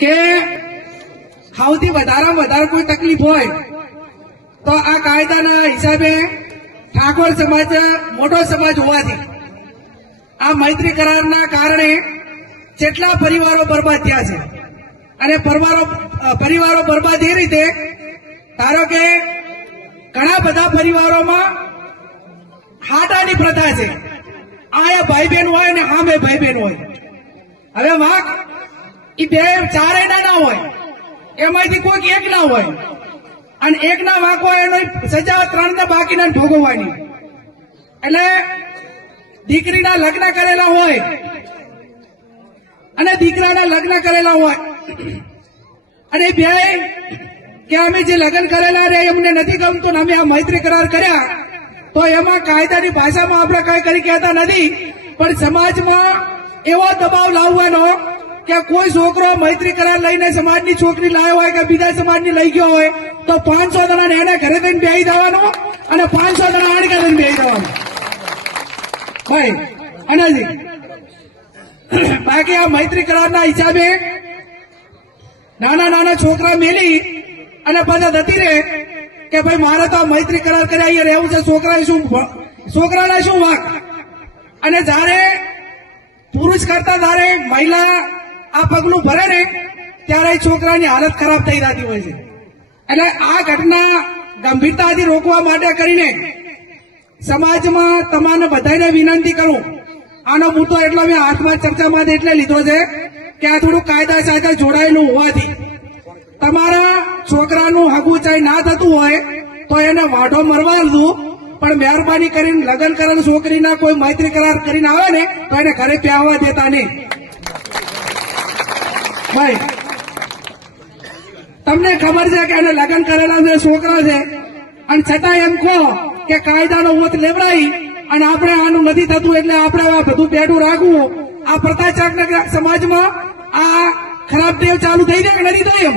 કે સૌથી વધારેમાં વધારે કોઈ તકલીફ હોય તો આ કાયદાના હિસાબે ઠાકોર સમાજ મોટો સમાજ હોવાથી આ મૈત્રી કરારના કારણે કેટલા પરિવારો બરબાદ થયા છે. અને પરિવારો બરબાદ એ રીતે, ધારો કે ઘણા બધા પરિવારોમાં હાટાની પ્રથા છે. આ ભાઈ બહેન હોય ને હા બે ભાઈ બહેન હોય. હવે વાંક એ બે ચારેય ના હોય, એમાંથી કોઈક એક ના હોય, અને એક ના વાંક હોય એનો સજા 3 ને બાકીના ભોગવવાની. એટલે દીકરીના લગ્ન કરેલા હોય અને દીકરાના લગ્ન કરેલા હોય અને બે કે અમે જે લગ્ન કરેલા રે એમને નથી ગમતું ને અમે આ મૈત્રી કરાર કર્યા, તો એમાં કાયદાની ભાષામાં આપણે કઈ કરી કહેતા નથી, પણ સમાજમાં એવો દબાવ લાવવાનો કે કોઈ છોકરો મૈત્રી કરાર લઈને સમાજની છોકરી લાવ્યો હોય કે બીજા સમાજની લઈ ગયો હોય તો 500 જણાને એને ઘરે થઈને બેસી દેવાનો અને 500 જણા આડી કરીને બેસી દેવાનું ભાઈ. અને બાકી આ મૈત્રી કરારના હિસાબે નાના નાના છોકરા મેલી અને બધા દતી રહે કે ભાઈ મારે તો આ મૈત્રી કરાર કર્યા અહીંયા રહેવું છે, છોકરાના શું વાંક. અને જયારે પુરુષ કરતા જયારે મહિલા આ પગલું ભરે ને ત્યારે છોકરાની હાલત ખરાબ થઈ જતી હોય છે. એટલે આ ઘટના ગંભીરતાથી રોકવા માટે કરીને સમાજમાં તમારે બધાને વિનંતી કરું. આનો મુદ્દો એટલો મેં હાથમાં ચર્ચામાં એટલે લીધો છે કે આ થોડું કાયદા સાથે જોડાયેલું હોવાથી તમારા છોકરાનું હગુચાઈ ના થતું હોય તો એને વાઢો મરવા દઉં, પણ મહેરબાની કરીને લગ્ન કરેલ છોકરીના કોઈ મૈત્રી કરાર કરીને આવે ને તો એને ઘરે પ્યાવા દેતા નહીં ભાઈ. તમને ખબર છે કે એને લગ્ન કરેલા જે છોકરા છે અને છતાં એમ કહો કે કાયદાનો મત લેવડાવી અને આપણે આનું નથી થતું એટલે આપણે આ બધું બેઠું રાખવું. આ પ્રતાચારક સમાજમાં આ ખરાબ ટેવ ચાલુ થઈ જાય કે નથી થઈ? એમ